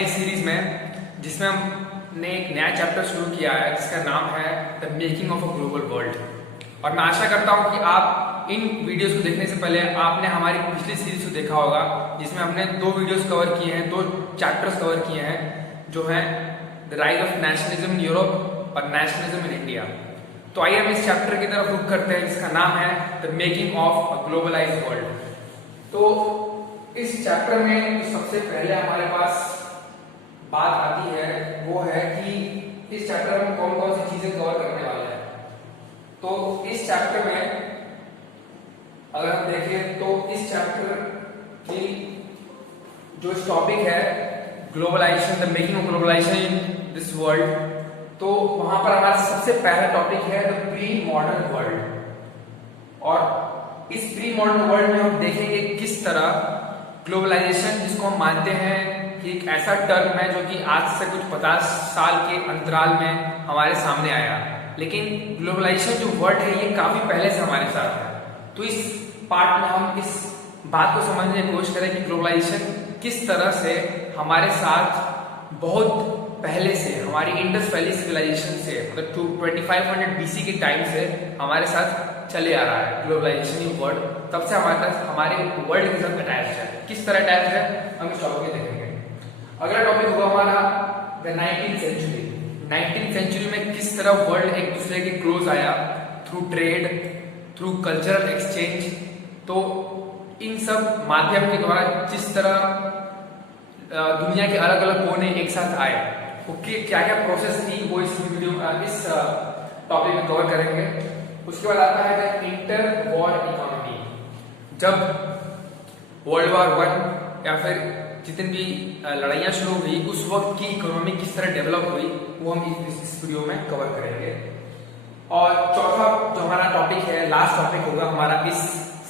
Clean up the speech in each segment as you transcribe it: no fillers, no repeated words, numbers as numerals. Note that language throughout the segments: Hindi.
नई सीरीज में जिसमें हमने एक नया चैप्टर शुरू किया है जिसका नाम है the making of a global world. और मैं आशा करता हूँ कि आप इन वीडियोस को देखने से पहले आपने हमारी पिछली सीरीज को देखा होगा जिसमें हमने 2 वीडियोस कवर किए हैं, 2 चैप्टर्स कवर किए हैं जो हैं the rise of nationalism in Europe और नेशनलिज्म इन इंडिया। तो आइए हम इस चैप्टर की तरफ रुख करते हैं जिसका नाम है the making of a globalised world. तो इस चैप्टर में सबसे पहले हमारे पास बात आती है वो है कि इस चैप्टर में कौन कौन सी चीजें कवर करने वाले हैं। तो इस चैप्टर में अगर हम देखें तो इस चैप्टर की जो टॉपिक है globalization, the making of globalization in this world, तो वहां पर हमारा सबसे पहला टॉपिक है द प्री मॉडर्न वर्ल्ड। और इस प्री मॉडर्न वर्ल्ड में हम देखेंगे किस तरह ग्लोबलाइजेशन, जिसको हम मानते हैं कि एक ऐसा टर्म है जो कि आज से कुछ 50 साल के अंतराल में हमारे सामने आया, लेकिन ग्लोबलाइजेशन जो वर्ड है ये काफी पहले से हमारे साथ है। तो इस पार्ट में हम इस बात को समझने की कोशिश करें कि ग्लोबलाइजेशन किस तरह से हमारे साथ बहुत पहले से, हमारी इंडस वैली सिविलाइजेशन से, मतलब 2500 BC के टाइम से हमारे साथ चले आ रहा है। ग्लोबलाइजेशन ये वर्ड तब से हमारे वर्ल्ड के साथ अटैच है। किस तरह अटैच है हम इस टॉपिक में देखेंगे। अगला टॉपिक होगा हमारा the 19th century. 19th century में किस तरह वर्ल्ड एक दूसरे के क्लोज आया through trade, through cultural exchange. तो इन सब माध्यम के द्वारा जिस तरह दुनिया के अलग अलग कोने एक साथ आए, वो क्या क्या प्रोसेस थी वो इस टॉपिक में कवर करेंगे। उसके बाद आता है इंटर वॉर इकोनॉमी। जब वर्ल्ड वॉर 1 या फिर जितनी भी लड़ाइयां शुरू हुई उस वक्त की इकोनॉमी किस तरह डेवलप हुई वो हम इस वीडियो में कवर करेंगे। और चौथा जो हमारा टॉपिक है, लास्ट टॉपिक होगा हमारा इस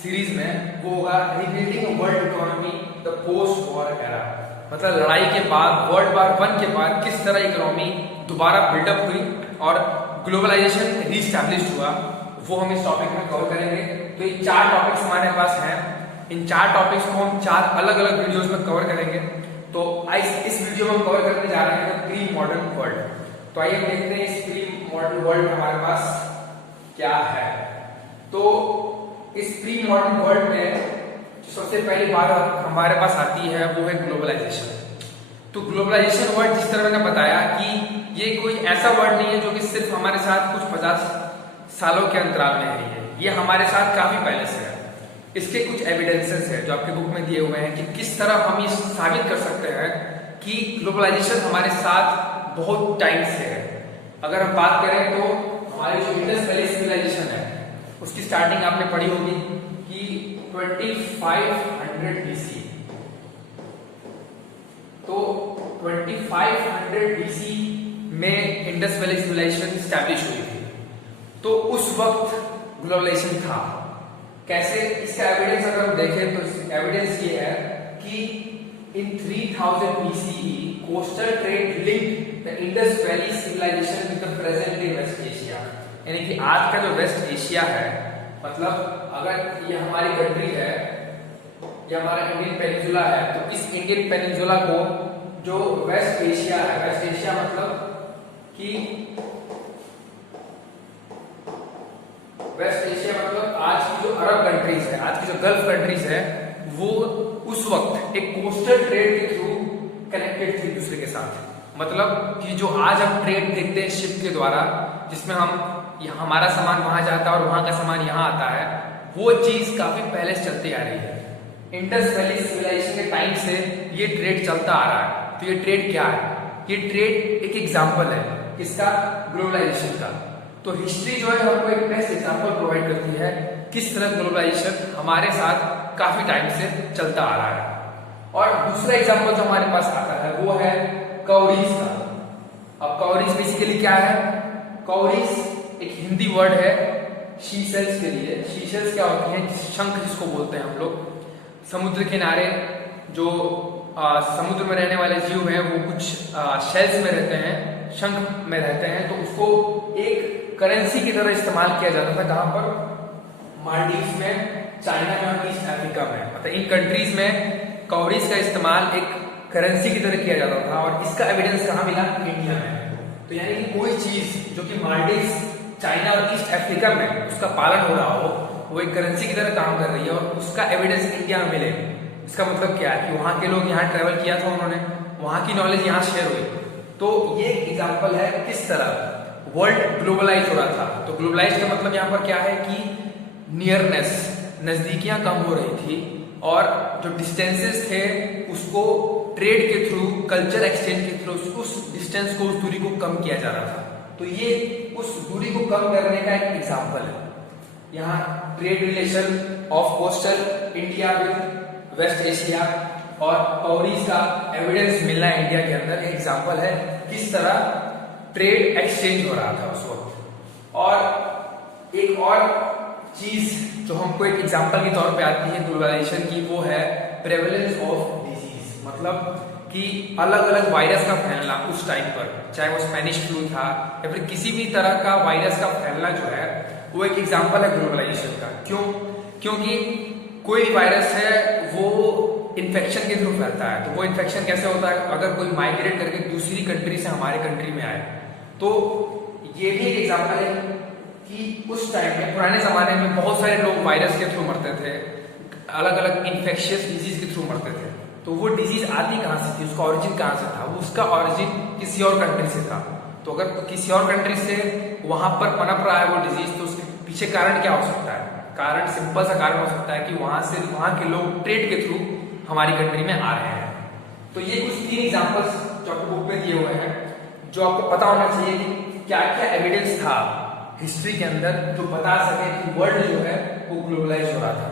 सीरीज में, वो होगा rebuilding world economy the post war era. मतलब लड़ाई के बाद, वर्ल्ड वॉर 1 के बाद किस तरह इकोनॉमी दोबारा बिल्डअप हुई और ग्लोबलाइजेशन रीस्टैब्लिश हुआ, वो हम इस टॉपिक में कवर करेंगे। तो ये 4 टॉपिक्स हमारे पास हैं। इन 4 टॉपिक्स को हम 4 अलग अलग वीडियोस में कवर करेंगे। तो इस वीडियो में हम कवर करने जा रहे हैं प्री मॉडर्न वर्ल्ड। तो आइए देखते हैं इस प्री मॉडर्न वर्ल्ड में हमारे पास क्या है। तो इस प्री मॉडर्न वर्ल्ड में जो सबसे पहली बात हमारे पास आती है वो है ग्लोबलाइजेशन। तो ग्लोबलाइजेशन वर्ड जिस तरह मैंने बताया कि ये कोई ऐसा वर्ड नहीं है जो कि सिर्फ हमारे साथ कुछ 50 सालों के अंतराल में है। ये हमारे साथ काफी पहले से है। इसके कुछ एविडेंसेस है जो आपके बुक में दिए हुए हैं कि किस तरह हम ये साबित कर सकते हैं कि ग्लोबलाइजेशन हमारे साथ बहुत टाइम से है। अगर हम बात करें तो हमारी जो इंडस वैली सिविलाइजेशन है उसकी स्टार्टिंग आपने पढ़ी होगी कि 2500 BC। तो 2500 BC में इंडस वैली सिविलाइजेशन स्टैब्लिश हुई थी। तो उस वक्त ग्लोबलाइजेशन था। कैसे? इसका एविडेंस अगर हम देखें तो एविडेंस ये है कि in 3000 BCE coastal trade linked the Indus valley civilization with the present day West Asia. यानी कि आज का जो वेस्ट एशिया है, मतलब अगर ये हमारी कंट्री है, ये हमारा इंडियन पेनिनसुला है, तो इस इंडियन पेनिनसुला को जो वेस्ट एशिया है, वेस्ट एशिया मतलब कि वेस्ट एशिया मतलब आज की जो अरब कंट्रीज है, आज की जो गल्फ कंट्रीज है, वो उस वक्त एक कोस्टल ट्रेड के थ्रू कनेक्टेड थे एक दूसरे के साथ। मतलब कि जो आज हम ट्रेड देखते हैं शिप के द्वारा, जिसमें हमारा सामान वहां जाता है और वहां का सामान यहाँ आता है, वो चीज काफी पहले से चलती आ रही है। इंडस वैली सिविलाइजेशन के टाइम से ये ट्रेड चलता आ रहा है। तो ये ट्रेड क्या है? ये ट्रेड एक एग्जाम्पल है किसका? ग्लोबलाइजेशन का। तो हिस्ट्री जो है हमको एक बेस्ट एग्जांपल प्रोवाइड करती है किस तरह ग्लोबलाइजेशन हमारे साथ काफी टाइम से चलता आ रहा है। और दूसरा एग्जांपल जो हमारे पास आता है वो है कौरीज का। अब कौरीज बेसिकली क्या है? कौरीज एक हिंदी वर्ड है शीशेल्स के लिए। शीशेल्स क्या होती है? शंख जिसको बोलते हैं हम लोग। समुद्र किनारे जो समुद्र में रहने वाले जीव हैं वो कुछ शेल्स में रहते हैं, शंख में रहते हैं। तो उसको एक करेंसी की तरह इस्तेमाल किया जाता था। कहां पर? मालदीव्स में, चाइना में और ईस्ट अफ्रीका में। मतलब इन कंट्रीज में कौरीज का इस्तेमाल एक करेंसी की तरह किया जाता था, और इसका एविडेंस कहाँ मिला? इंडिया में। तो यानी कि कोई चीज जो कि मालदीव्स, चाइना और ईस्ट अफ्रीका में उसका पालन हो रहा हो, वो एक करेंसी की तरह काम कर रही है, और उसका एविडेंस इंडिया में मिले, इसका मतलब क्या है कि वहां के लोग यहाँ ट्रेवल किया था, उन्होंने वहां की नॉलेज यहाँ शेयर हुई। तो ये एग्जाम्पल है किस तरह वर्ल्ड ग्लोबलाइज हो रहा था। तो ग्लोबलाइज का मतलब यहाँ पर क्या है कि नियरनेस, नजदीकियां कम हो रही थी, और जो डिस्टेंसेस थे उसको ट्रेड के थ्रू, कल्चर एक्सचेंज के थ्रू उस डिस्टेंस को, उस दूरी को कम किया जा रहा था। तो ये उस दूरी को कम करने का एक एग्जाम्पल है। यहाँ trade relation of coastal India with West Asia और पौरीज का एविडेंस मिलना है इंडिया के अंदर, एग्जाम्पल है किस तरह ट्रेड एक्सचेंज हो रहा था उस वक्त। और एक और चीज जो हमको एक एग्जाम्पल के तौर पे आती है ग्लोबलाइजेशन की, वो है प्रेवलेंस ऑफ डिजीज। मतलब कि अलग अलग वायरस का फैलना उस टाइम पर, चाहे वो स्पेनिश फ्लू था या फिर किसी भी तरह का वायरस का फैलना जो है, वो एक एग्जाम्पल है ग्लोबलाइजेशन का। क्यों? क्योंकि कोई भी वायरस है वो इन्फेक्शन के थ्रू फैलता है। तो वो इन्फेक्शन कैसे होता है? अगर कोई माइग्रेट करके दूसरी कंट्री से हमारे कंट्री में आए। तो ये भी एक एग्जाम्पल है कि उस टाइम में, पुराने जमाने में बहुत सारे लोग वायरस के थ्रू मरते थे, अलग अलग इन्फेक्शियस डिजीज के थ्रू मरते थे। तो वो डिजीज आती कहाँ से थी? उसका ओरिजिन कहाँ से था? वो उसका ओरिजिन किसी और कंट्री से था। तो अगर किसी और कंट्री से वहां पर पनप रहा है वो डिजीज, तो उसके पीछे कारण क्या हो सकता है? कारण सिंपल सा कारण हो सकता है कि वहां के लोग ट्रेड के थ्रू हमारी कंट्री में आ रहे हैं। तो ये कुछ 3 एग्जांपल्स जो आपको बुक में दिए हुए हैं, जो आपको पता होना चाहिए कि क्या क्या एविडेंस था हिस्ट्री के अंदर जो बता सके कि वर्ल्ड जो है वो ग्लोबलाइज हो रहा था।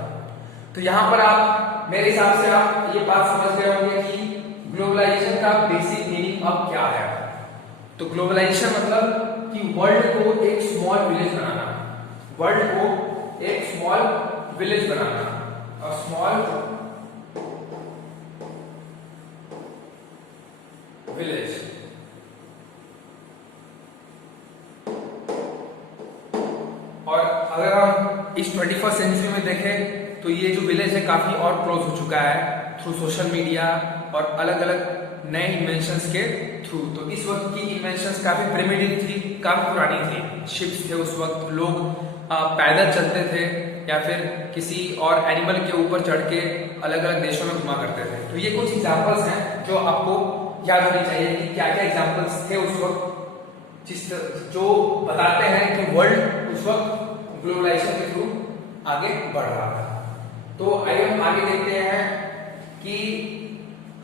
तो यहाँ पर आप, मेरे हिसाब से आप ये बात समझ गए होंगे कि ग्लोबलाइजेशन का बेसिक मीनिंग अब क्या है। तो ग्लोबलाइजेशन मतलब कि वर्ल्ड को एक स्मॉल विलेज बनाना, वर्ल्ड को एक स्मॉल विलेज बनाना, और स्मॉल विलेज। और अगर हम इस 21st सेंचुरी में देखें तो ये जो विलेज है काफी और क्लोज हो चुका है थ्रू सोशल मीडिया और अलग अलग नए इन्वेंशंस के थ्रू। तो इस वक्त की इन्वेंशंस काफी प्रिमिटिव थी, काफी पुरानी थी। शिप्स थे उस वक्त, लोग पैदल चलते थे या फिर किसी और एनिमल के ऊपर चढ़ के अलग अलग देशों में घुमा करते थे। तो ये कुछ एग्जांपल्स हैं जो आपको याद होनी चाहिए कि क्या क्या एग्जांपल्स थे उस वक्त जो बताते हैं कि वर्ल्ड उस वक्त ग्लोबलाइजेशन के थ्रू आगे बढ़ रहा था। तो आइए हम आगे देखते हैं कि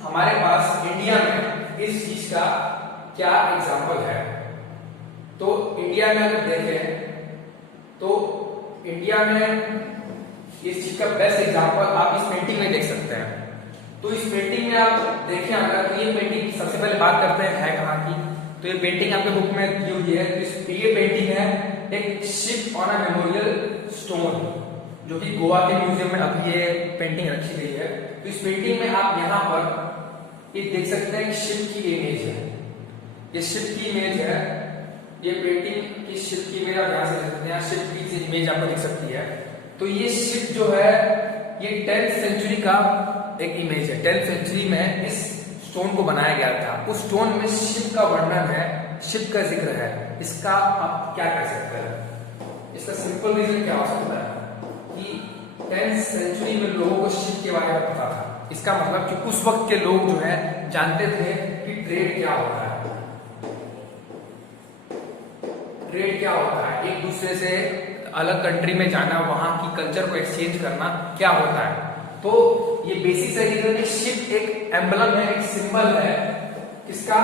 हमारे पास इंडिया में इस चीज का क्या एग्जाम्पल है। तो इंडिया में अगर देखें तो इंडिया में इस चीज का बेस्ट एग्जाम्पल आप इस पेंटिंग में देख सकते हैं। तो इस पेंटिंग में आप देखें अगर, तो ये पेंटिंग सबसे पहले बात करते हैं है कहाँ की। तो ये पेंटिंग आपके बुक में दी हुई है। ये पेंटिंग है एक ship on a memorial stone, जो कि गोवा के म्यूजियम में अभी ये पेंटिंग रखी गई है। तो इस पेंटिंग में आप यहाँ पर ये देख सकते हैं कि शिप की इमेज है, ये शिप की इमेज है। ये पेंटिंग की शिप की इमेज आप यहाँ से देख सकते हैं, शिप की इमेज आपको दिख सकती है। तो ये शिप जो है ये 10th सेंचुरी का एक इमेज है। 10th सेंचुरी में इस स्टोन को बनाया गया था। उस स्टोन में शिप का वर्णन है, शिप का जिक्र है। इसका आप क्या कह सकते हैं? इसका सिंपल रीजन क्या हो सकता है कि 10th सेंचुरी में लोगों को शिप के बारे में पता था। इसका मतलब कि उस वक्त के लोग जो है जानते थे कि ट्रेड क्या होता है, ट्रेड क्या होता है, एक दूसरे से अलग कंट्री में जाना, वहां की कल्चर को एक्सचेंज करना क्या होता है। तो ये बेसिक से रीजन है। शिप एक एम्बलम है, एक सिंबल है किसका?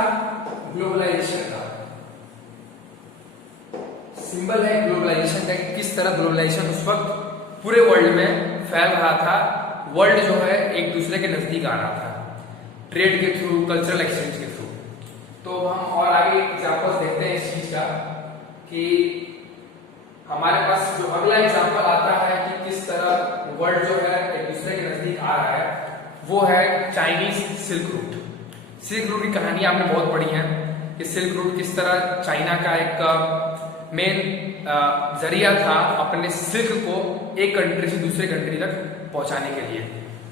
ग्लोबलाइजेशन का सिंबल है, ग्लोबलाइजेशन का। किस तरह ग्लोबलाइजेशन उस वक्त पूरे वर्ल्ड में फैल रहा था, वर्ल्ड जो है एक दूसरे के नजदीक आ रहा था ट्रेड के थ्रू, कल्चरल एक्सचेंज के थ्रू। तो हम और आगे एग्जांपल्स देखते हैं इस चीज का कि हमारे पास जो अगला एग्जांपल आता है कि किस तरह वर्ल्ड जो है एक दूसरे के नजदीक आ रहा है, वो है Chinese silk route. Silk route की कहानी आपने बहुत पढ़ी है कि सिल्क रूट किस तरह चाइना का एक मेन जरिया था अपने सिल्क को एक कंट्री से दूसरे कंट्री तक पहुंचाने के लिए।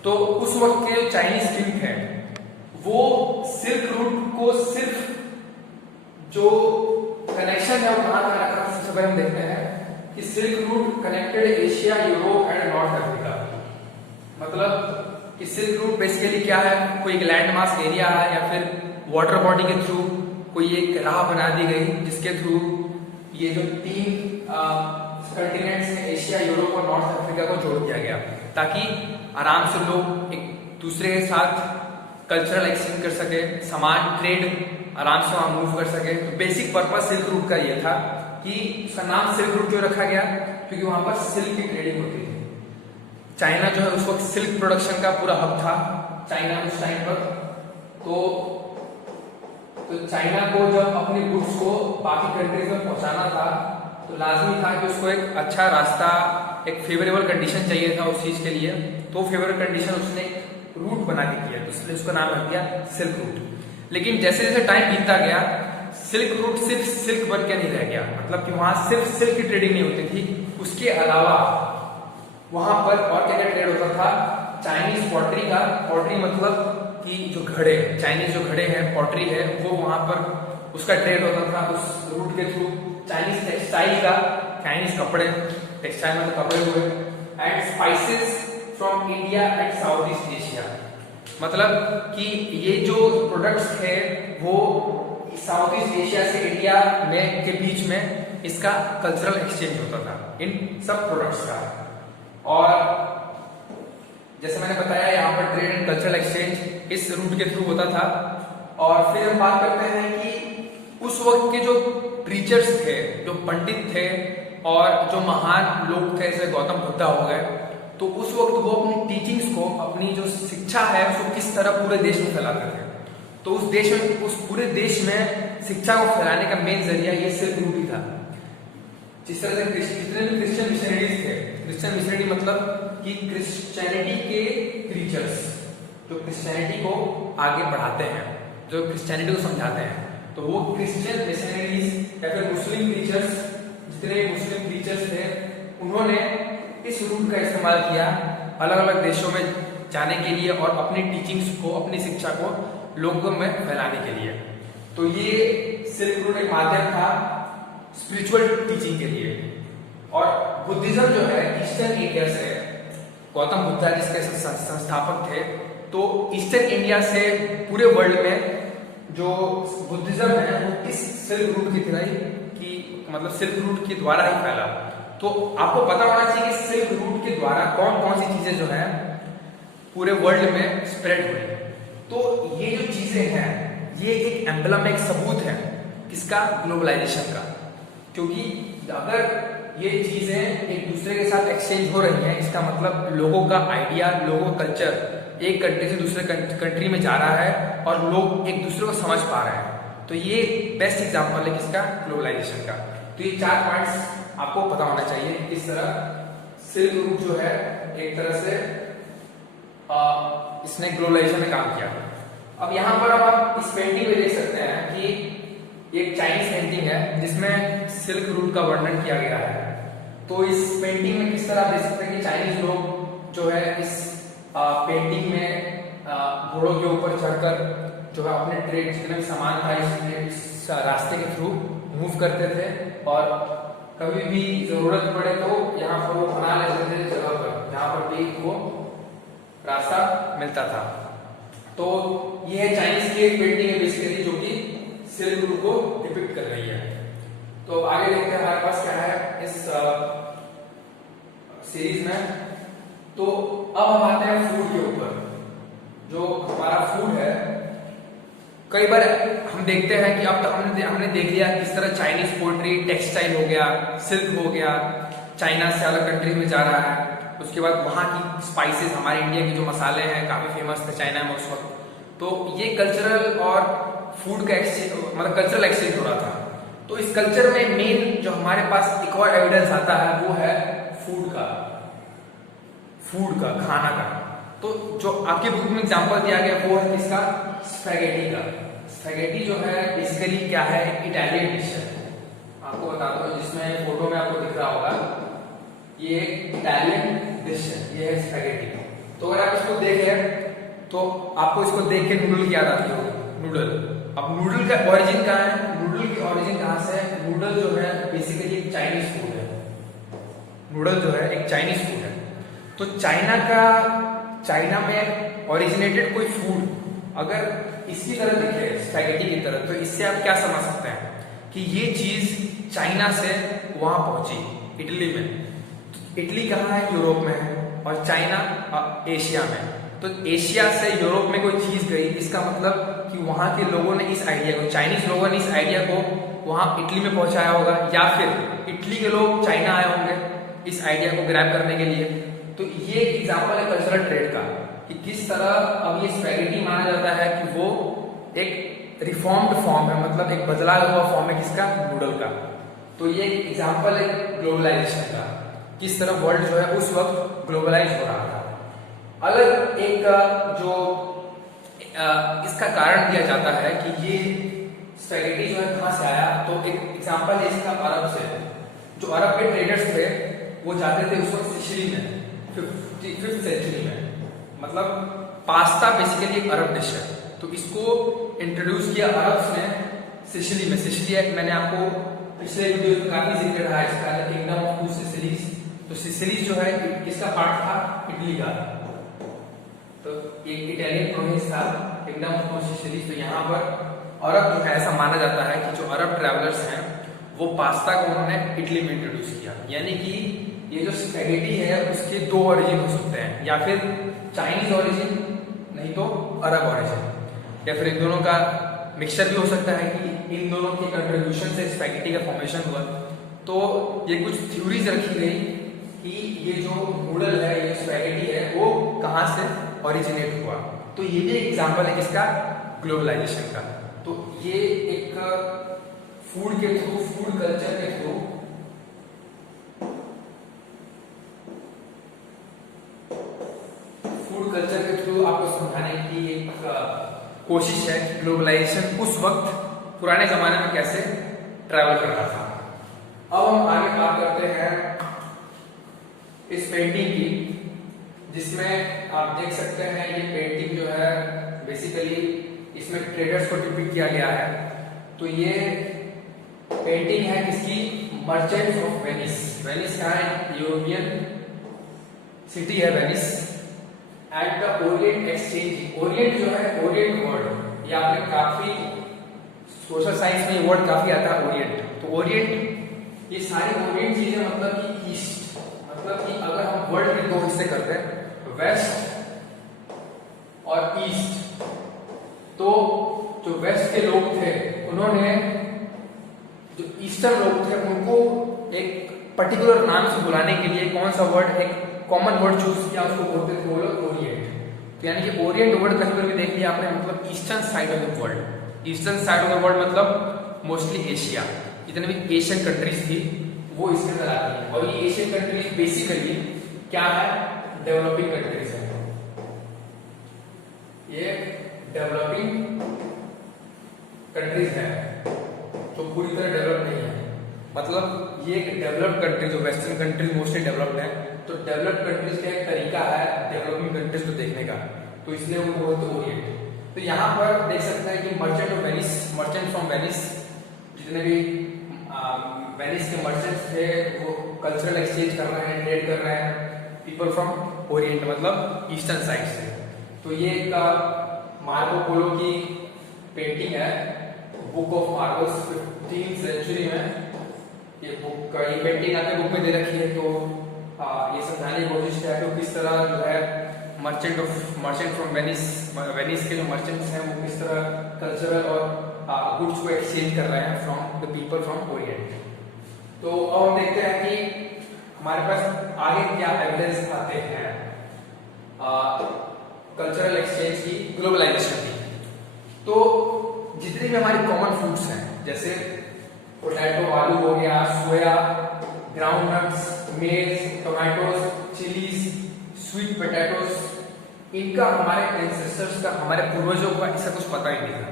तो उस वक्त के चाइनीज किंग थे, वो सिल्क रूट को सिर्फ जो कनेक्शन है वो कहाँ कहाँ रखा था, सबसे पहले हम देखते हैं कि silk route connected Asia, Europe and north Africa. मतलब कि सिल्क रूट बेसिकली क्या है, कोई एक लैंड मास एरिया है या फिर वाटर बॉडी के थ्रू कोई एक राह बना दी गई जिसके थ्रू ये जो 3 कॉन्टिनेंट्स हैं, एशिया, यूरोप और नॉर्थ अफ्रीका को जोड़ दिया गया, ताकि आराम से लोग एक दूसरे के साथ कल्चरल एक्सचेंज कर सके, सामान ट्रेड आराम से वहां मूव कर सके। तो बेसिक पर्पस सिल्क रूट का ये था कि उसका नाम सिल्क रूट क्यों रखा गया, क्योंकि वहां पर सिल्क की ट्रेडिंग होती थी। चाइना जो है उस वक्त सिल्क प्रोडक्शन का पूरा हब था, चाइना उस टाइम पर। तो चाइना को जब अपनी गुड्स को बाकी कंट्रीज में पहुंचाना था तो लाजमी था कि उसको एक अच्छा रास्ता, एक फेवरेबल कंडीशन चाहिए था उस चीज के लिए। तो फेवरेबल कंडीशन उसने रूट बना के किया, तो इसलिए उसका नाम रख दिया सिल्क रूट। लेकिन जैसे जैसे टाइम बीतता गया, सिल्क रूट सिर्फ सिल्क बन के नहीं रह गया, मतलब कि वहां सिर्फ सिल्क की ट्रेडिंग नहीं होती थी, उसके अलावा वहां पर और क्या क्या ट्रेड होता था, चाइनीज पॉटरी का, पॉटरी मतलब कि जो घड़े, चाइनीज जो घड़े हैं, पॉटरी है, वो वहां पर उसका ट्रेड होता था उस रूट के थ्रू। चाइनीज टेक्सटाइल का, चाइनीज कपड़े, टेक्सटाइल मतलब कपड़े हुए, and spices from India and south east Asia. मतलब कि ये जो प्रोडक्ट्स थे वो साउथ ईस्ट एशिया से इंडिया में के बीच में इसका कल्चरल एक्सचेंज होता था इन सब प्रोडक्ट्स का। और जैसे मैंने बताया यहाँ पर ट्रेड एंड कल्चरल एक्सचेंज इस रूट के थ्रू होता था। और फिर हम बात करते हैं कि उस वक्त के जो प्रीचर्स थे, जो पंडित थे और जो महान लोग थे, जैसे गौतम बुद्धा हो गए, तो उस वक्त वो अपनी टीचिंग्स को, अपनी जो शिक्षा है उसको किस तरह पूरे देश में फैलाते थे। तो उस देश में, उस पूरे देश में शिक्षा को फैलाने का मेन जरिया ये सिल्क रूट ही था। जिस तरह से जितने भी क्रिश्चियन मिशनरीज थे, क्रिश्चियन मिशनरी मतलब कि क्रिश्चियनिटी के प्रीचर्स, जो क्रिश्चियनिटी को आगे बढ़ाते हैं, जो क्रिश्चियनिटी को समझाते हैं, तो वो क्रिश्चियन मिशनरीज या फिर मुस्लिम प्रीचर्स, जितने मुस्लिम प्रीचर्स थे, उन्होंने इस रूट का इस्तेमाल किया अलग अलग देशों में जाने के लिए और अपनी टीचिंग्स को, अपनी शिक्षा को लोगों में फैलाने के लिए। तो ये सिल्क रूट एक माध्यम था स्पिरिचुअल टीचिंग के लिए। और बुद्धिज्म जो है ईस्टर्न इंडिया से, गौतम बुद्धा जिसके संस्थापक थे, तो ईस्टर्न इंडिया से पूरे वर्ल्ड में जो बुद्धिज्म है वो इस सिल्क रूट की तरह की, मतलब सिल्क रूट के द्वारा ही फैला। तो आपको पता होना चाहिए कि सिल्क रूट के द्वारा कौन कौन सी चीजें जो है पूरे वर्ल्ड में स्प्रेड हुई। तो ये जो चीजें हैं ये एक एम्बलम, एक सबूत है किसका, ग्लोबलाइजेशन का। क्योंकि अगर ये चीजें एक दूसरे के साथ एक्सचेंज हो रही हैं, इसका मतलब लोगों का आइडिया, लोगों का कल्चर एक कंट्री से दूसरे कंट्री में जा रहा है और लोग एक दूसरे को समझ पा रहे हैं। तो ये बेस्ट एग्जांपल है किसका, ग्लोबलाइजेशन का। तो ये 4 पॉइंट्स आपको पता होना चाहिए किस तरह सिल्क रूट जो है एक तरह से इसने ग्लोबलाइजेशन में काम किया। अब यहाँ पर आप इस पेंटिंग में देख सकते हैं कि एक चाइनीज पेंटिंग है जिसमें सिल्क रूट का वर्णन किया गया है। तो इस पेंटिंग में किस तरह आप देख सकते हैं कि चाइनीज लोग जो है इस पेंटिंग में घोड़ों के ऊपर चढ़कर जो है अपने ट्रेड, जितने भी सामान था इस रास्ते के थ्रू मूव करते थे, और कभी भी जरूरत पड़े तो यहाँ पर वो बना लेते थे जगह पर जहाँ पर भी वो रास्ता मिलता था। तो ये है चाइनीज की एक पेंटिंग है बेसिकली, जो कि सिल्क रूट को डिपिक्ट कर रही है। तो अब आगे देखते हैं हमारे पास क्या है इस सीरीज में। तो अब हम आते हैं फूड के ऊपर। जो हमारा फूड है, कई बार हम देखते हैं कि अब तक हमने देख लिया किस तरह चाइनीज पोल्ट्री, टेक्सटाइल हो गया, सिल्क हो गया, चाइना से अलग कंट्रीज में जा रहा है। उसके बाद वहाँ की स्पाइसेस, हमारे इंडिया के जो मसाले हैं काफी फेमस थे चाइना में उस वक्त। तो ये कल्चरल और फूड का एक्सचेंज, मतलब कल्चरल एक्सचेंज हो रहा था। तो इस कल्चर में मेन जो हमारे पास एक और एविडेंस आता है वो है फूड का, खाना का। तो जो आपकी बुक में एग्जांपल दिया गया वो है किसका, स्पैगेटी का। स्पैगेटी जो है बेसिकली क्या है, इटालियन डिश है। आपको बता दो, जिसमें फोटो में आपको दिख रहा होगा, ये इटालियन डिश है, ये है स्पैगेटी। तो अगर आप इसको देखें तो आपको इसको देख के नूडल की याद आती होगी, नूडल। अब नूडल का ओरिजिन कहाँ है? नूडल की ओरिजिन कहाँ से है? नूडल जो है बेसिकली एक चाइनीज फूड है। नूडल जो है एक चाइनीज फूड है। तो चाइना में ओरिजिनेटेड कोई फूड अगर इसकी तरह दिखे, स्पैगेटी की तरह, तो इससे आप क्या समझ सकते हैं कि ये चीज चाइना से वहां पहुंची, इटली में। तो इटली कहाँ है? यूरोप में है, और चाइना एशिया में। तो एशिया से यूरोप में कोई चीज गई, इसका मतलब कि वहां के लोगों ने इस आइडिया को, चाइनीज लोगों ने इस आइडिया को वहां इटली में पहुंचाया होगा, या फिर इटली के लोग चाइना आए होंगे इस आइडिया को ग्रैब करने के लिए। तो ये एक एग्जाम्पल है कल्चरल ट्रेड का, कि किस तरह अब ये स्पैगेटी माना जाता है कि वो एक रिफॉर्म्ड फॉर्म है, मतलब एक बदला हुआ फॉर्म है किसका? नूडल का। तो ये एक एग्जाम्पल है ग्लोबलाइजेशन का, किस तरह वर्ल्ड जो है उस वक्त ग्लोबलाइज हो रहा था। अगर एक जो इसका कारण दिया जाता है कि ये स्पैगेटी जो है कहां से आया, तो एक एग्जांपल है इसका अरब से। जो अरब के ट्रेडर्स थे वो जाते थे उस वक्त सिसिली में, 5th सेंचुरी में। मतलब पास्ता बेसिकली एक अरब डिश है, तो इसको इंट्रोड्यूस किया अरब्स ने सिसिली में। सिसिली मैंने आपको पिछले वीडियो में काफी जिक्र रहा है इसका, किंगडम ऑफ टू सिसिलीज। तो सिसिलीज जो है किसका पार्ट था? इटली का। तो एक इटालियन प्रोविंस था, किंगडम ऑफ टू सिसिलीज। तो यहाँ पर अरब जो है, ऐसा माना जाता है कि जो अरब ट्रैवलर्स हैं वो पास्ता को उन्होंने इटली में इंट्रोड्यूस किया। यानी कि ये जो स्पैगेटी है उसके दो ओरिजिन हो सकते हैं, या फिर चाइनीज ओरिजिन, नहीं तो अरब ओरिजिन, या फिर इन दोनों का मिक्सचर भी हो सकता है कि इन दोनों के कंट्रीब्यूशन से स्पैगेटी का फॉर्मेशन हुआ। तो ये कुछ थ्योरीज रखी गई कि ये जो नूडल है, ये स्पैगेटी है, वो कहाँ से ओरिजिनेट हुआ। तो ये भी एक एग्जांपल है किसका? ग्लोबलाइजेशन का। तो ये एक फूड के थ्रू, फूड कल्चर के थ्रू आपको समझाने की एक कोशिश है कि ग्लोबलाइजेशन उस वक्त पुराने जमाने में कैसे ट्रैवल कर रहा था। अब हम आगे बात करते हैं इस पेंटिंग की, जिसमें आप देख सकते हैं ये पेंटिंग जो है बेसिकली इसमें ट्रेडर्स को डिपिक्ट किया गया है। तो ये पेंटिंग है किसकी? Merchants of Venice. वेनिस कहाँ है? यूरोपियन सिटी है Venice. At the Orient exchange. Orient जो है, ओरिएंट वर्ड, ये आपने काफी सोशल साइंस में वर्ड काफी आता है ओरिएंट। तो ओरिएंट, ये सारी ओरिएंट चीजें मतलब कि ईस्ट, मतलब कि अगर हम वर्ल्ड के दो हिस्से करते हैं, वेस्ट और ईस्ट, तो जो वेस्ट के लोग थे उन्होंने जो ईस्टर्न लोग थे उनको एक पर्टिकुलर नाम से बुलाने के लिए कौन सा वर्ड, एक कॉमन वर्ड चूज किया, उसको बोलते थे वो लोग ओरिएंट। तो यानी कि ओरिएंट वर्ड कहीं पर भी देख लिया आपने, मतलब eastern side of the world. Eastern side of the world मतलब मोस्टली एशिया, जितने भी एशियन कंट्रीज थी वो इसके अंदर आती है। और ये एशियन कंट्रीज बेसिकली क्या है? डेवलपिंग कंट्रीज है। ये डेवलपिंग कंट्रीज है जो पूरी तरह डेवलप नहीं है। मतलब ये एक डेवलप्ड कंट्री, जो वेस्टर्न कंट्रीज मोस्टली डेवलप्ड है, तो डेवलप्ड कंट्रीज का एक तरीका है डेवलपिंग कंट्रीज को देखने का, तो इसलिए उनको बोलते हैं ओरिएंट। तो यहाँ पर देख सकते हैं कि merchant of Venice, merchant from Venice, जितने भी वेनिस के मर्चेंट्स थे वो कल्चरल एक्सचेंज कर रहे हैं, ट्रेड कर रहे हैं पीपल फ्रॉम ओरिएंट, मतलब ईस्टर्न साइड से। तो ये एक मार्को पोलो की पेंटिंग है, book of Marcos, 15th century में ये बुक, ये पेंटिंग आपके बुक में दे रखी है। तो ये समझाने की कोशिश किया है कि किस तरह जो है मर्चेंट फ्रॉम वेनिस, वेनिस के जो मर्चेंट्स हैं वो किस तरह कल्चरल और गुड्स को एक्सचेंज कर रहे हैं from the people from Orient. तो अब हम देखते हैं कि हमारे पास आगे क्या एविडेंस आते हैं कल्चरल एक्सचेंज की, ग्लोबलाइजेशन की। तो जितनी भी हमारी कॉमन फूड्स हैं, जैसे पोटैटो, आलू हो गया, सोया, ग्राउंडनट्स, मेज, टोमेटोज, चिलीज, स्वीट पोटैटोज, इनका हमारे एंसेस्टर्स का, हमारे पूर्वजों को ऐसा कुछ पता ही नहीं था।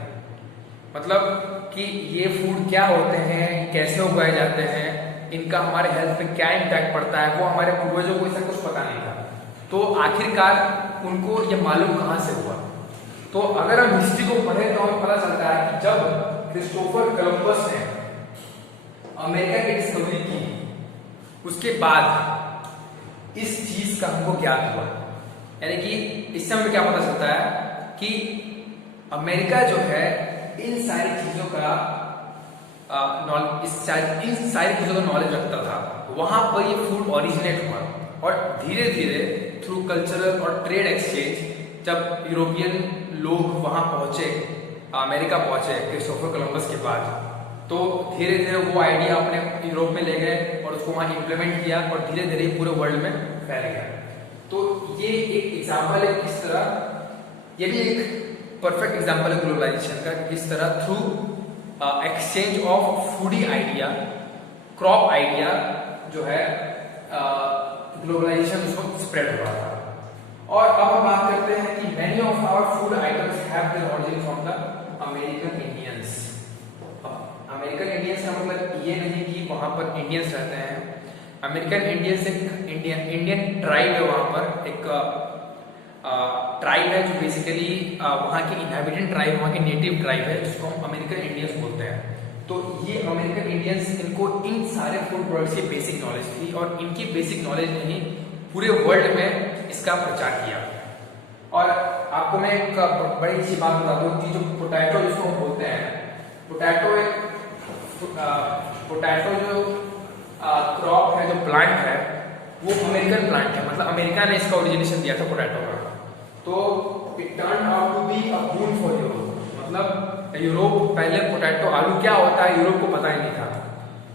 मतलब कि ये फूड क्या होते हैं, कैसे उगाए जाते हैं, इनका हमारे हेल्थ पे क्या इम्पैक्ट पड़ता है, वो हमारे पूर्वजों को ऐसा कुछ पता नहीं था। तो आखिरकार उनको ये मालूम कहाँ से हुआ? तो अगर हम हिस्ट्री को पढ़े तो हमें पता चलता है कि जब क्रिस्टोफर कोलंबस ने अमेरिका की डिस्कवरी की, उसके बाद इस चीज का हमको ज्ञात हुआ। यानी कि इससे हमें क्या पता चलता है कि अमेरिका जो है इन सारी चीजों का इन सारी चीजों का नॉलेज रखता था। वहां पर ये फूड ओरिजिनेट हुआ और धीरे धीरे थ्रू कल्चरल और ट्रेड एक्सचेंज जब यूरोपियन लोग वहां पहुंचे, अमेरिका पहुंचे क्रिस्टोफर कोलंबस के बाद, तो धीरे धीरे वो आइडिया अपने यूरोप में ले गए और उसको वहां इंप्लीमेंट किया और धीरे धीरे पूरे वर्ल्ड में फैल गया। तो ये एक एग्जाम्पल है किस तरह, ये भी एक परफेक्ट एग्जाम्पल है ग्लोबलाइजेशन का, किस तरह through exchange of foodie idea, crop idea जो है ग्लोबलाइजेशन उसको स्प्रेड हुआ था। और अब हम बात करते हैं कि many of our food items have their origin from the American Indians. American Indians का मतलब ये नहीं कि वहां पर इंडियंस रहते हैं। अमेरिकन इंडियंस एक इंडियन ट्राइब है, वहां पर एक ट्राइब है जो बेसिकली वहां के इनहैबिटेंट ट्राइब, वहां के नेटिव ट्राइब है, जिसको हम अमेरिकन इंडियंस बोलते हैं। तो ये अमेरिकन इंडियंस, इनको इन सारे फूड प्रोडक्ट्स की बेसिक नॉलेज थी और इनकी बेसिक नॉलेज ने ही पूरे वर्ल्ड में इसका प्रचार किया। और आपको मैं एक बड़ी सी बात बता दूं कि जो पोटैटो जिसको हम बोलते हैं, पोटैटो जो क्रॉप है, जो प्लांट है, वो अमेरिकन प्लांट है। मतलब अमेरिका ने इसका ओरिजिनेशन दिया था पोटैटो का। तो it turn out to be a boon for Europe. मतलब यूरोप, पहले पोटैटो आलू क्या होता है यूरोप को पता ही नहीं था।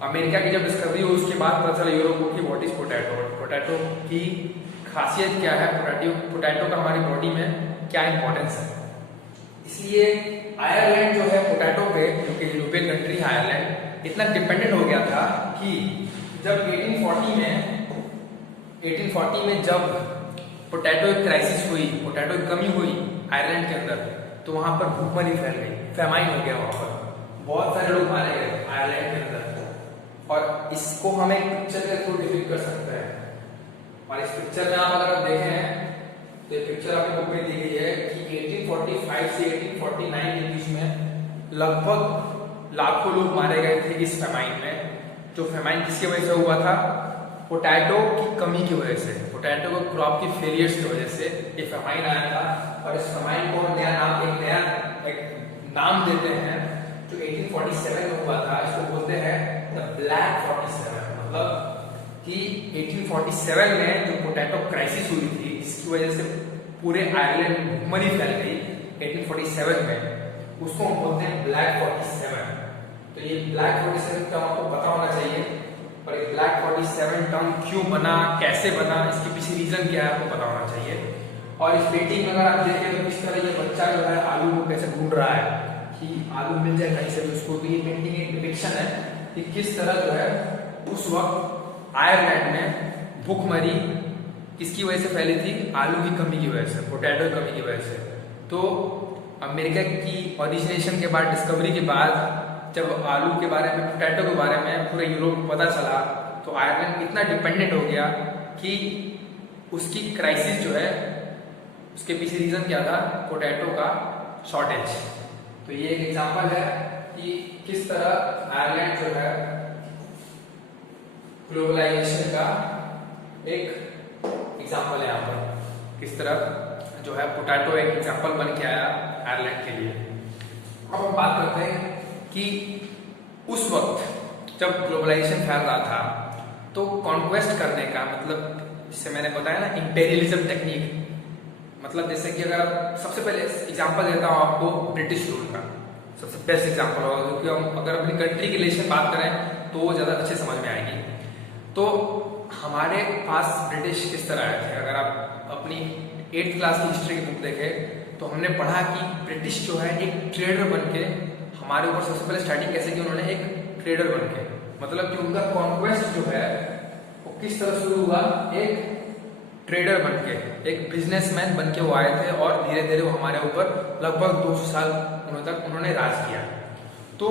अमेरिका की जब डिस्कवरी हुई उसके बाद पता चला यूरोप को कि व्हाट इज पोटैटो, पोटैटो की खासियत क्या है, पोटैटो का हमारी बॉडी में क्या इंपॉर्टेंस है। इसलिए आयरलैंड जो है पोटैटो पे, जो कि यूरोपियन कंट्री है आयरलैंड, इतना डिपेंडेंट हो गया था कि जब 1840 में जब पोटैटो क्राइसिस हुई, पोटैटो की कमी हुई आयरलैंड के अंदर, तो वहां पर भूखमरी फैल गई, फेमाइन हो गया, वहां पर बहुत सारे लोग मारे गए आयरलैंड के अंदर। और इसको हम एक पिक्चर के थ्रू डिपिक्ट कर सकते हैं। और इस पिक्चर में आप अगर देखें तो ये पिक्चर आपको बुक में दी गई है कि 1845 से 1849 के बीच में लगभग लाखों लोग मारे गए थे इस फेमाइन में। जो फेमाइन किसकी वजह से हुआ था? पोटैटो की कमी की वजह से, पोटैटो को क्रॉप की फेलियर्स की वजह से ये फेमाइन आया था। और इस फेमाइन को एक नाम देते हैं जो 1847 में हुआ था, इसको बोलते हैं द ब्लैक 47। मतलब कि 1847 में जो पोटैटो क्राइसिस हुई थी, इसकी वजह से पूरे आयरलैंड में भूखमरी फैल गई 1847 में, उसको हम बोलते हैं ब्लैक 47। तो ये ब्लैक 47 टर्म आपको पता होना चाहिए। और ये ब्लैक 47 टर्म क्यों बना, कैसे बना, इसके पीछे रीजन क्या है, आपको पता होना चाहिए। और इस पेंटिंग में अगर आप देखें तो किस तरह ये बच्चा जो है आलू को कैसे ढूंढ रहा है कि आलू मिल जाए कहीं से भी उसको। तो ये पेंटिंग एक डिपिक्शन है कि किस तरह जो है उस वक्त आयरलैंड में भूखमरी किसकी वजह से फैली थी? आलू की कमी की वजह से, पोटैटो की कमी की वजह से। तो अमेरिका की ओरिजिनेशन के बाद, डिस्कवरी के बाद, जब आलू के बारे में, पोटैटो के बारे में पूरे यूरोप को पता चला, तो आयरलैंड इतना डिपेंडेंट हो गया कि उसकी क्राइसिस जो है, उसके पीछे रीजन क्या था? पोटैटो का शॉर्टेज। तो ये एक एग्जांपल है कि किस तरह आयरलैंड जो है ग्लोबलाइजेशन का एक एग्जांपल है। यहाँ पर किस तरह जो है पोटैटो एक एग्जांपल बन के आया आयरलैंड के लिए। अब हम बात करते हैं कि उस वक्त जब ग्लोबलाइजेशन फैल रहा था, तो कॉन्क्वेस्ट करने का मतलब, जिससे मैंने बताया ना इंपेरियलिज्म टेक्निक, मतलब जैसे कि अगर आप, सबसे पहले एग्जांपल देता हूँ आपको ब्रिटिश रूल का, सबसे बेस्ट एग्जांपल होगा, क्योंकि हम अगर अपनी कंट्री के रिलेशन बात करें तो वो ज़्यादा अच्छे समझ में आएगी। तो हमारे पास ब्रिटिश किस तरह आए थे? अगर आप अपनी 8th क्लास की हिस्ट्री की बुक देखें तो हमने पढ़ा कि ब्रिटिश जो है एक ट्रेडर बन के हमारे ऊपर सबसे पहले स्टार्टिंग कैसे की उन्होंने? एक ट्रेडर बन के, मतलब कि उनका कॉन्क्वेस्ट जो है वो किस तरह शुरू हुआ? एक ट्रेडर बन के, एक बिजनेसमैन बन के वो आए थे और धीरे धीरे वो हमारे ऊपर लगभग 200 साल तक उन्होंने राज किया। तो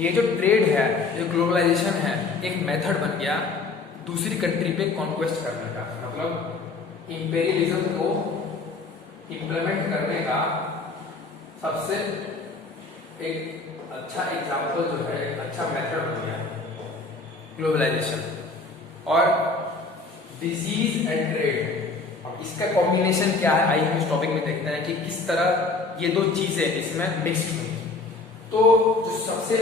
ये जो ट्रेड है, जो ग्लोबलाइजेशन है, एक मेथड बन गया दूसरी कंट्री पे कॉन्क्वेस्ट करने का, मतलब इंपेरियलिज्म को इम्प्लीमेंट करने का सबसे एक अच्छा एग्जाम्पल जो है, एक अच्छा मेथड हो गया ग्लोबलाइजेशन और डिजीज एंड ट्रेड। और इसका कॉम्बिनेशन क्या है, आइए हम इस टॉपिक में देखते हैं कि किस तरह ये दो चीजें इसमें मिक्स हुई। तो जो सबसे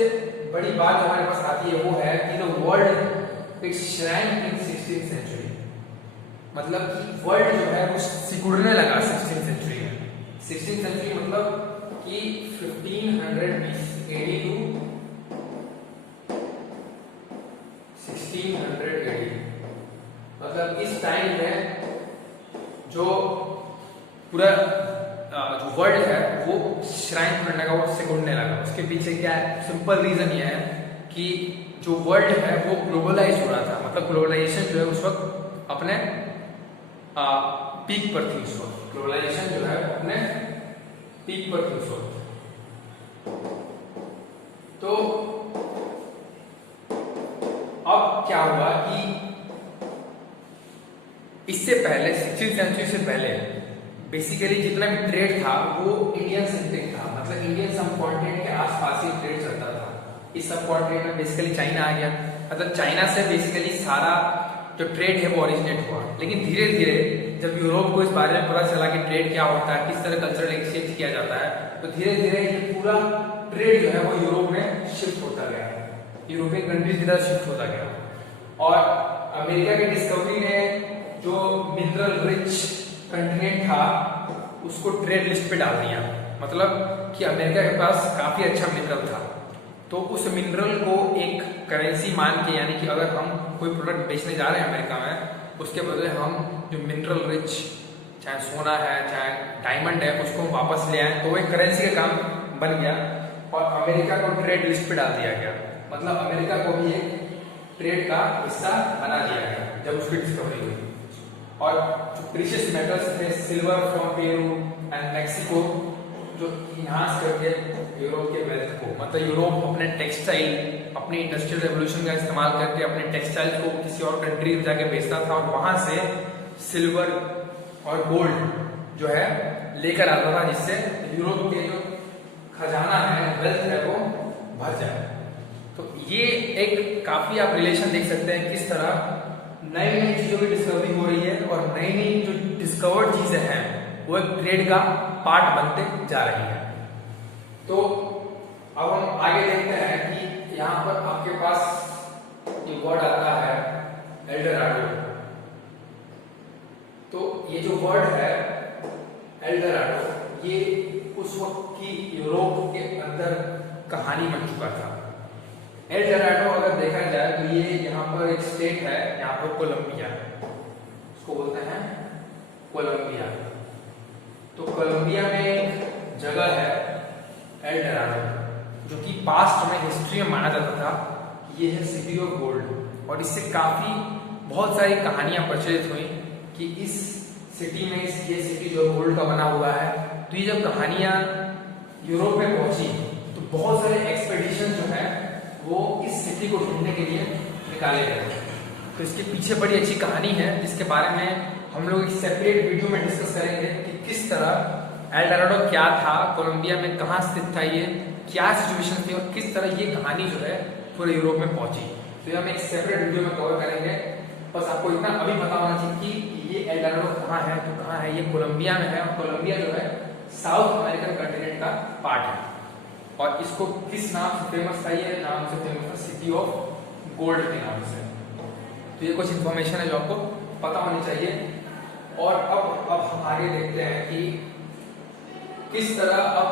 बड़ी बात जो हमारे पास आती है वो है कि the world it's shrank in 16th century, मतलब कि वर्ल्ड जो है वो सिकुड़ने लगा 16th सेंचुरी में। 16th सेंचुरी मतलब कि 1500 AD टू 1600 AD, मतलब इस टाइम में जो पूरा जो वर्ल्ड है वो श्राइन करने का, वो सिकुड़ने लगा। उसके पीछे क्या है, सिंपल रीजन ये है कि जो वर्ल्ड है वो ग्लोबलाइज हो रहा था, मतलब ग्लोबलाइजेशन जो है उस वक्त अपने पीक पर थी। उस वक्त ग्लोबलाइजेशन जो है अपने पीक पर थी उस वक्त। तो अब क्या हुआ कि इससे पहले 16th सेंचुरी से पहले बेसिकली जितना भी ट्रेड था वो इंडियन सेंट्रिक था, मतलब इंडियन सब कॉन्टिनेंट के आसपास ही ट्रेड चलता था। इस सब कॉन्टिनेंट में बेसिकली चाइना आ गया, मतलब चाइना से बेसिकली सारा जो ट्रेड है वो ओरिजिनेट हुआ। लेकिन धीरे धीरे जब यूरोप को इस बारे में पता चला कि ट्रेड क्या होता है, किस तरह कल्चरल एक्सचेंज किया जाता है, तो धीरे धीरे ये पूरा ट्रेड जो है वो यूरोप में शिफ्ट होता गया, यूरोपियन कंट्रीज की तरफ शिफ्ट होता गया। और अमेरिका की डिस्कवरी ने जो मिनरल रिच कंटिनेंट था उसको ट्रेड लिस्ट पे डाल दिया, मतलब कि अमेरिका के पास काफी अच्छा मिनरल था, तो उस मिनरल को एक करेंसी मान के, यानी कि अगर हम कोई प्रोडक्ट बेचने जा रहे हैं अमेरिका में, उसके बदले हम जो मिनरल रिच चाहे सोना है चाहे डायमंड है उसको हम वापस ले आए, तो वो एक करेंसी का काम बन गया और अमेरिका को ट्रेड लिस्ट पे डाल दिया गया, मतलब अमेरिका को भी एक ट्रेड का हिस्सा बना दिया गया जब उसकी डिस्कवरी हुई। और जो प्रीशियस मेटल्स थे, silver from Peru and Mexico, जो इन्हांस करके यूरोप के वेल्थ को, मतलब यूरोप अपने टेक्सटाइल, अपने इंडस्ट्रियल रेवोल्यूशन का इस्तेमाल करके अपने टेक्सटाइल को किसी और कंट्री में जाके बेचता था और वहां से सिल्वर और गोल्ड जो है लेकर आता था, जिससे यूरोप के जो खजाना है, वेल्थ है, वो भर जाए। तो ये एक काफी आप रिलेशन देख सकते हैं किस तरह नई नई चीजों की डिस्कवरी हो रही है और नई नई जो डिस्कवर्ड चीजें हैं वो एक ट्रेड का पार्ट बनते जा रही है। तो अब हम आगे देखते हैं कि यहाँ पर आपके पास ये वर्ड आता है एल्डोराडो। तो ये जो वर्ड है एल्डोराडो, ये उस वक्त की यूरोप के अंदर कहानी बन चुका था। एल्डोराडो अगर देखा जाए तो ये यहाँ पर एक स्टेट है, यहाँ पर कोलंबिया, इसको बोलते हैं कोलंबिया। तो कोलंबिया में एक जगह है एल्डोराडो, जो कि पास्ट में हिस्ट्री में माना जाता था कि ये है सिटी ऑफ गोल्ड, और इससे काफी बहुत सारी कहानियां प्रचलित हुई कि इस सिटी में ये सिटी जो गोल्ड का बना हुआ है। तो ये जब कहानियां यूरोप में पहुंची तो बहुत सारे एक्सपेडिशन जो है वो इस सिटी को ढूंढने के लिए निकाले गए। तो इसके पीछे बड़ी अच्छी कहानी है जिसके बारे में हम लोग एक सेपरेट वीडियो में डिस्कस करेंगे कि किस तरह एल्डोराडो क्या था, कोलंबिया में कहाँ स्थित था, ये क्या सिचुएशन थी और किस तरह ये कहानी जो है पूरे यूरोप में पहुंची। तो ये हम एक सेपरेट वीडियो में कवर करेंगे। बस आपको इतना अभी पता होना चाहिए कि ये एल्डोराडो कहाँ है, तो कहाँ है, ये कोलंबिया में है। और कोलंबिया जो है साउथ अमेरिकन कंटिनेंट का पार्ट है और इसको किस नाम से फेमस था, ये नाम से फेमस था सिटी ऑफ गोल्ड के नाम से। तो ये कुछ इंफॉर्मेशन है जो आपको पता होनी चाहिए। और अब हम आगे देखते हैं कि किस तरह अब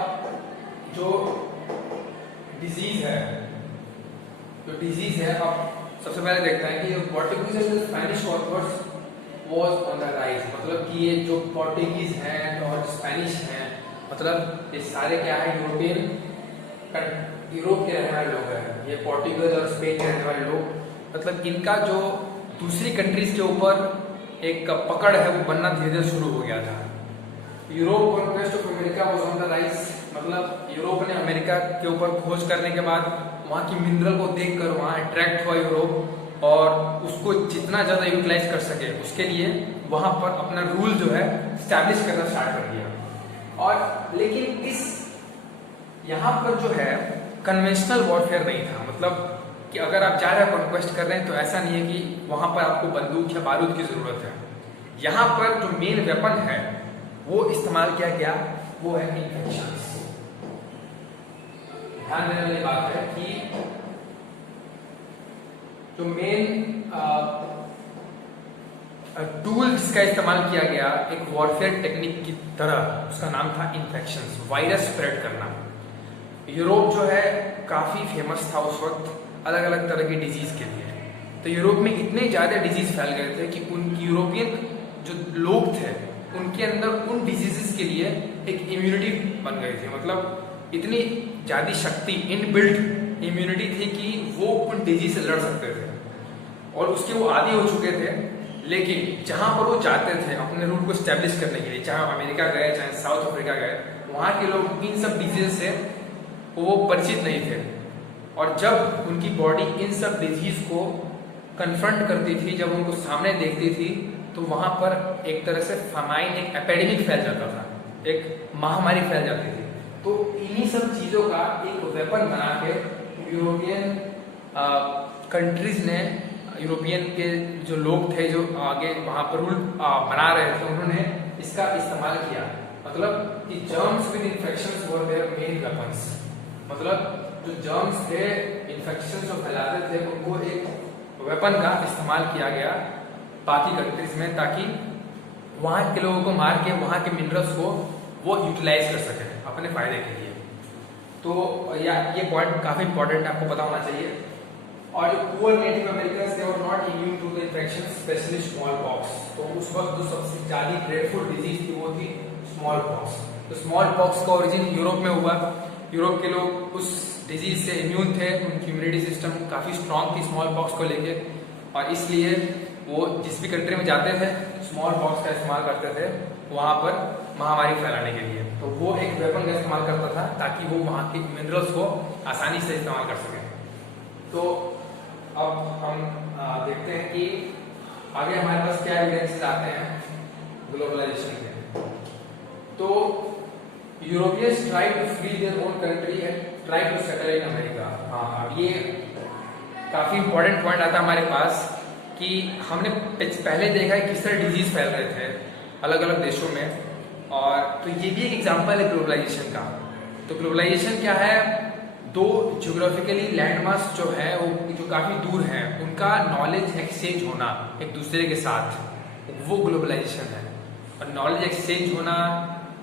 जो डिजीज है, अब सबसे पहले देखते हैं कि Portuguese and Spanish workers was on the rise, मतलब कि ये जो पोर्टुगीज हैं और स्पेनिश हैं, मतलब ये सारे क्या है, यूरोप के रहने वाले लोग हैं। ये पोर्टुगल और स्पेन के रहने वाले लोग, मतलब इनका जो दूसरी कंट्रीज के ऊपर एक पकड़ है वो बनना धीरे धीरे शुरू हो गया था। Europe conquest of America was on the rise, मतलब यूरोप ने अमेरिका के ऊपर खोज करने के बाद वहाँ की मिनरल को देखकर वहाँ अट्रैक्ट हुआ यूरोप और उसको जितना ज्यादा यूटिलाइज कर सके उसके लिए वहाँ पर अपना रूल जो है स्टैब्लिश करना स्टार्ट कर दिया। और लेकिन इस यहाँ पर जो है कन्वेंशनल वॉरफेयर नहीं था, मतलब कि अगर आप जा रहे हैं कॉन्क्वेस्ट कर रहे हैं तो ऐसा नहीं है कि वहां पर आपको बंदूक या बारूद की जरूरत है। यहाँ पर जो मेन वेपन है वो इस्तेमाल किया गया वो है इन्फेक्शंस। ध्यान देने वाली बात है कि जो मेन टूल जिसका इस्तेमाल किया गया एक वॉरफेयर टेक्निक की तरह, उसका नाम था इन्फेक्शंस, वायरस स्प्रेड करना। यूरोप जो है काफी फेमस था उस वक्त अलग अलग तरह की डिजीज के लिए। तो यूरोप में इतने ज्यादा डिजीज फैल गए थे कि उन यूरोपियन जो लोग थे उनके अंदर उन डिजीजेस के लिए एक इम्यूनिटी बन गई थी, मतलब इतनी ज्यादा शक्ति, इनबिल्ट इम्यूनिटी थी कि वो उन डिजीज से लड़ सकते थे और उसके वो आदी हो चुके थे। लेकिन जहां पर वो जाते थे अपने रूल को स्टैब्लिश करने के लिए, चाहे अमेरिका गए चाहे साउथ अफ्रीका गए, वहां के लोग इन सब डिजीज से वो परिचित नहीं थे। और जब उनकी बॉडी इन सब डिजीज को कन्फ्रंट करती थी, जब उनको सामने देखती थी, तो वहां पर एक तरह से फमाइन, एक एपिडेमिक फैल जाता था, एक महामारी फैल जाती थी। तो इन्हीं सब चीजों का एक वेपन बना के यूरोपियन कंट्रीज ने, यूरोपियन के जो लोग थे जो आगे वहां पर रूल बना रहे थे, उन्होंने इसका इस्तेमाल किया। मतलब कि germs with infections were their main weapons, मतलब जो जर्म्स थे, इन्फेक्शन जो फैलाते थे, उनको एक वेपन का इस्तेमाल किया गया बाकी कंट्रीज में, ताकि वहां के लोगों को मार के वहां के मिनरल्स को वो यूटिलाइज कर सके अपने फायदे के लिए। तो ये पॉइंट काफी इंपॉर्टेंट है, आपको पता होना चाहिए। और जो पुअर नेटिव अमेरिकन्स थे were not immune to the infection, specially small pox. तो उस वक्त जो सबसे ज्यादा ड्रेडफुल डिजीज थी वो थी स्मॉल पॉक्स। तो स्मॉल पॉक्स का ओरिजिन यूरोप में हुआ। यूरोप के लोग उस डिजीज से इम्यून थे, उनकी इम्यूनिटी सिस्टम काफी स्ट्रांग थी स्मॉल पॉक्स को लेके, और इसलिए वो जिस भी कंट्री में जाते थे स्मॉल पॉक्स का इस्तेमाल करते थे वहां पर महामारी फैलाने के लिए। तो वो एक वेपन का इस्तेमाल करता था ताकि वो वहां के मिनरल्स को आसानी से इस्तेमाल कर सके। तो अब हम देखते हैं कि आगे हमारे पास क्या एविडेंसेस आते हैं ग्लोबलाइजेशन के। तो Europeans try to free their own country and try to settle in America. हाँ, अब ये काफी इंपॉर्टेंट पॉइंट आता है हमारे पास कि हमने पहले देखा है किस तरह डिजीज फैल रहे थे अलग अलग देशों में, और तो ये भी एक एग्जांपल है ग्लोबलाइजेशन का। तो ग्लोबलाइजेशन क्या है, दो ज्योग्राफिकली लैंडमार्क्स जो है वो जो काफी दूर हैं उनका नॉलेज एक्सचेंज होना एक दूसरे के साथ, वो ग्लोबलाइजेशन है। और नॉलेज एक्सचेंज होना,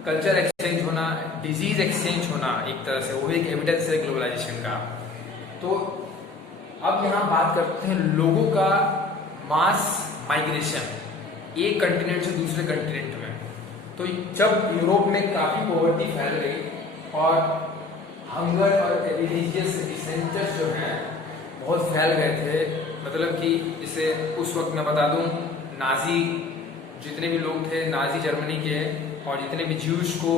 कल्चर एक्सचेंज होना, डिजीज एक्सचेंज होना, एक तरह से वो एक एविडेंस है ग्लोबलाइजेशन का। तो अब यहाँ बात करते हैं लोगों का मास माइग्रेशन एक कंटिनेंट से दूसरे कंटिनेंट में। तो जब यूरोप में काफी पॉवर्टी फैल गई और हंगर और रिलीजियस डिसेंटर्स जो हैं बहुत फैल गए थे, मतलब कि जैसे उस वक्त मैं बता दूं, नाजी जितने भी लोग थे नाजी जर्मनी के, और जितने भी ज्यूज को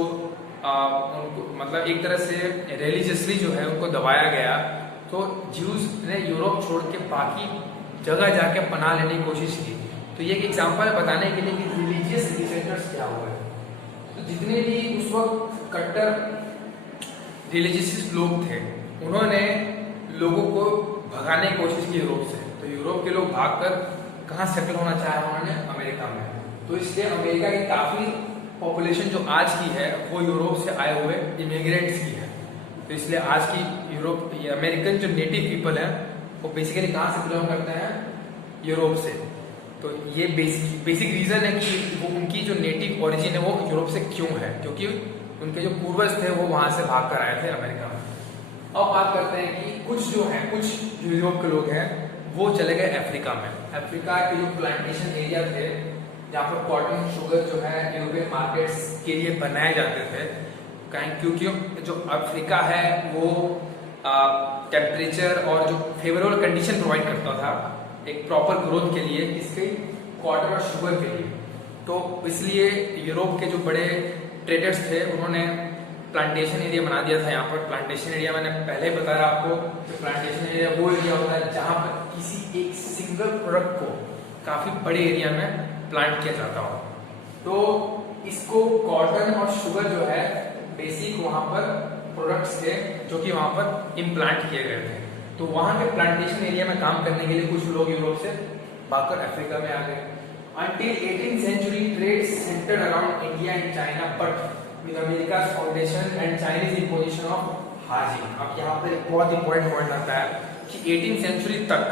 उनको मतलब एक तरह से रिलीजियसली जो है उनको दबाया गया। तो ज्यूज ने यूरोप छोड़ के बाकी जगह जाके पनाह लेने की कोशिश की। तो ये एक एग्जांपल है बताने के लिए कि रिलीजियस डिसेंटर्स क्या हुआ है। तो जितने भी उस वक्त कट्टर रिलीजियस लोग थे उन्होंने लोगों को भगाने की कोशिश की यूरोप से। तो यूरोप के लोग भागकर कहाँ सेटल होना चाहे, उन्होंने अमेरिका में। तो इसलिए अमेरिका की काफी पॉपुलेशन जो आज की है वो यूरोप से आए हुए इमिग्रेंट्स की है। तो इसलिए आज की यूरोप अमेरिकन जो नेटिव पीपल हैं वो बेसिकली कहाँ से बिलोंग करते हैं, यूरोप से। तो ये बेसिक रीजन है कि वो उनकी जो नेटिव ओरिजिन है वो यूरोप से क्यों है, क्योंकि उनके जो पूर्वज थे वो वहां से भाग कर आए थे अमेरिका में। अब बात करते हैं कि कुछ जो यूरोप के लोग हैं वो चले गए अफ्रीका में। अफ्रीका के जो प्लांटेशन एरिया थे जहाँ पर कॉटन शुगर जो है यूरोपियन मार्केट्स के लिए बनाए जाते थे, क्योंकि जो अफ्रीका है वो टेम्परेचर और जो फेवरेबल कंडीशन प्रोवाइड करता था एक प्रॉपर ग्रोथ के लिए, इसके कॉटन और शुगर के लिए। तो इसलिए यूरोप के जो बड़े ट्रेडर्स थे उन्होंने प्लांटेशन एरिया बना दिया था। यहाँ पर प्लांटेशन एरिया मैंने पहले बताया आपको, तो प्लांटेशन एरिया वो एरिया होता है जहाँ पर किसी एक सिंगल प्रोडक्ट को काफी बड़े एरिया में प्लांट किया जाता हो। तो इसको कॉटन और शुगर जो है बेसिक वहां पर प्रोडक्ट्स थे जो कि वहां पर इम्प्लांट किए गए थे। तो वहां के प्लांटेशन एरिया में काम करने के लिए कुछ लोग यूरोप से भागकर अफ्रीका में आ गए। Until 18th century, trade centered around India and China, but with America's foundation and Chinese imposition of हार्जिन। अब यहाँ पर एक बहुत इंपॉर्टेंट पॉइंट आता है कि 18th सेंचुरी तक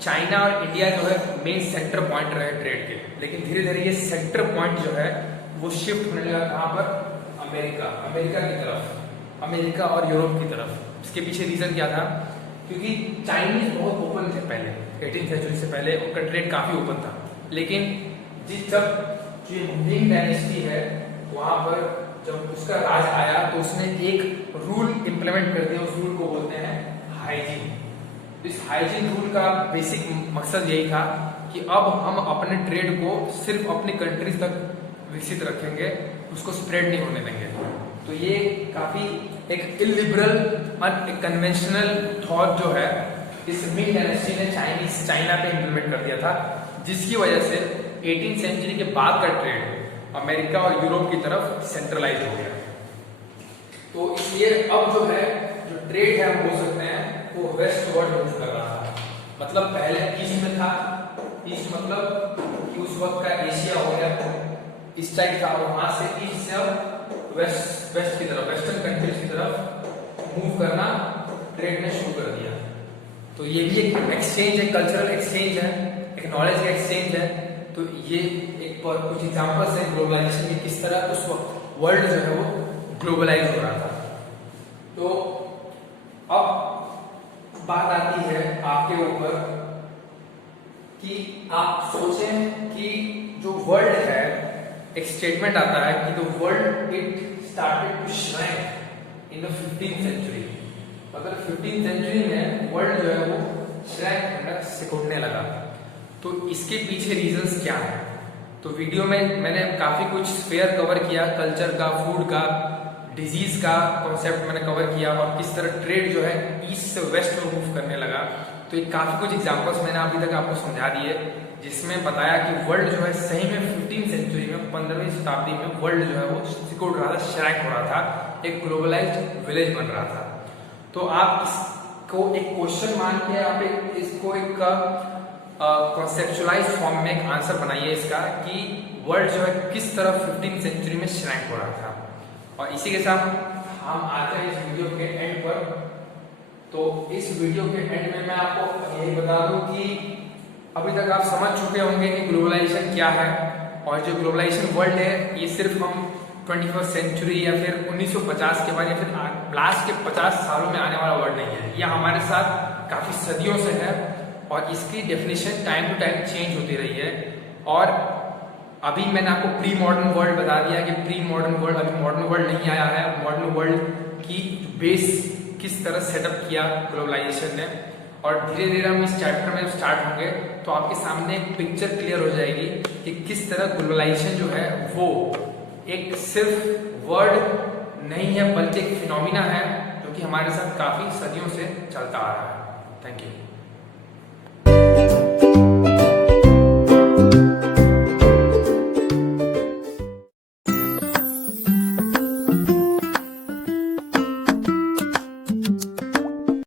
चाइना और इंडिया जो है मेन सेंटर पॉइंट रहे ट्रेड के, लेकिन धीरे धीरे ये सेंटर पॉइंट जो है वो शिफ्ट होने लगा कहाँ पर? अमेरिका की तरफ, अमेरिका और यूरोप की तरफ। इसके पीछे रीजन क्या था? क्योंकि चाइनीज बहुत ओपन थे पहले, 18th सेंचुरी से पहले उनका ट्रेड काफी ओपन था, लेकिन जब जो मिंग डायनेस्टी है वहां पर जब उसका राज आया तो उसने एक रूल इंप्लीमेंट कर दिया, उस रूल को बोलते हैं हाइजीन। तो इस हाइजीन रूल का बेसिक मकसद यही था कि अब हम अपने ट्रेड को सिर्फ अपनी कंट्रीज तक विकसित रखेंगे, उसको स्प्रेड नहीं होने देंगे। तो ये काफी एक इलिबरल और एक कन्वेंशनल थॉट जो है इस मिंग डायनेस्टी ने चाइना पे इंप्लीमेंट कर दिया था, जिसकी वजह से 18th सेंचुरी के बाद का ट्रेड अमेरिका और यूरोप की तरफ सेंट्रलाइज हो गया। तो इसलिए अब जो है जो ट्रेड है हम बोल सकते हैं वो वेस्ट वर्ड मूव कर रहा था। मतलब पहले ईस्ट में था, ईस्ट मतलब कि उस वक्त का एशिया हो गया इस टाइप था, और वहां से ईस्ट से अब वेस्ट की तरफ, वेस्टर्न कंट्रीज की तरफ मूव करना ट्रेड ने शुरू कर दिया। तो ये भी एक एक्सचेंज है, कल्चरल एक्सचेंज है, एक नॉलेज का एक्सचेंज है। तो ये एक पर कुछ एग्जांपल्स हैं ग्लोबलाइजेशन के, किस तरह उस वक्त वर्ल्ड जो है वो ग्लोबलाइज हो रहा था। तो अब बात आती है आपके ऊपर कि आप सोचें कि जो वर्ल्ड है, एक स्टेटमेंट आता है कि the world it started to shrank in the 15th century. मतलब 15th सेंचुरी में वर्ल्ड जो है वो श्रैंक होना, सिकुड़ने लगा। तो इसके पीछे रीजंस क्या है? तो वीडियो में मैंने काफी कुछ स्फेयर कवर किया, कल्चर का, फूड का, डिजीज का कॉन्सेप्ट मैंने कवर किया, और किस तरह ट्रेड जो है ईस्ट से वेस्ट में मूव करने लगा। तो ये काफी कुछ एग्जांपल्स मैंने अभी तक आपको समझा दिए, जिसमें बताया कि वर्ल्ड जो है सही में 15th सेंचुरी में, 15वीं शताब्दी में वर्ल्ड जो है वो सिकुड़ रहा था, श्रैंक हो रहा था, एक ग्लोबलाइज्ड विलेज बन रहा था। तो आप इसको एक क्वेश्चन मान के आप इसको एक कॉन्सेप्चुअलाइज फॉर्म में एक आंसर बनाइए इसका कि वर्ल्ड जो है किस तरह 15th सेंचुरी में श्रैंक हो रहा था। और इसी के साथ हम आते हैं इस वीडियो के एंड पर। तो इस वीडियो के एंड में मैं आपको यही बता दूं कि अभी तक आप समझ चुके होंगे कि ग्लोबलाइजेशन क्या है, और जो ग्लोबलाइजेशन वर्ल्ड है ये सिर्फ हम 21st सेंचुरी या फिर 1950 के बाद या फिर लास्ट के 50 सालों में आने वाला वर्ल्ड नहीं है। यह हमारे साथ काफी सदियों से है, और इसकी definition time to time change होती रही है। और अभी मैंने आपको प्री मॉडर्न वर्ल्ड बता दिया कि प्री मॉडर्न वर्ल्ड, अभी मॉडर्न वर्ल्ड नहीं आया है। मॉडर्न वर्ल्ड की बेस किस तरह सेटअप किया ग्लोबलाइजेशन ने, और धीरे धीरे हम इस चैप्टर में स्टार्ट होंगे तो आपके सामने एक पिक्चर क्लियर हो जाएगी कि किस तरह ग्लोबलाइजेशन जो है वो एक सिर्फ वर्ड नहीं है, बल्कि एक फिनोमिना है जो कि हमारे साथ काफी सदियों से चलता आ रहा है। Thank you.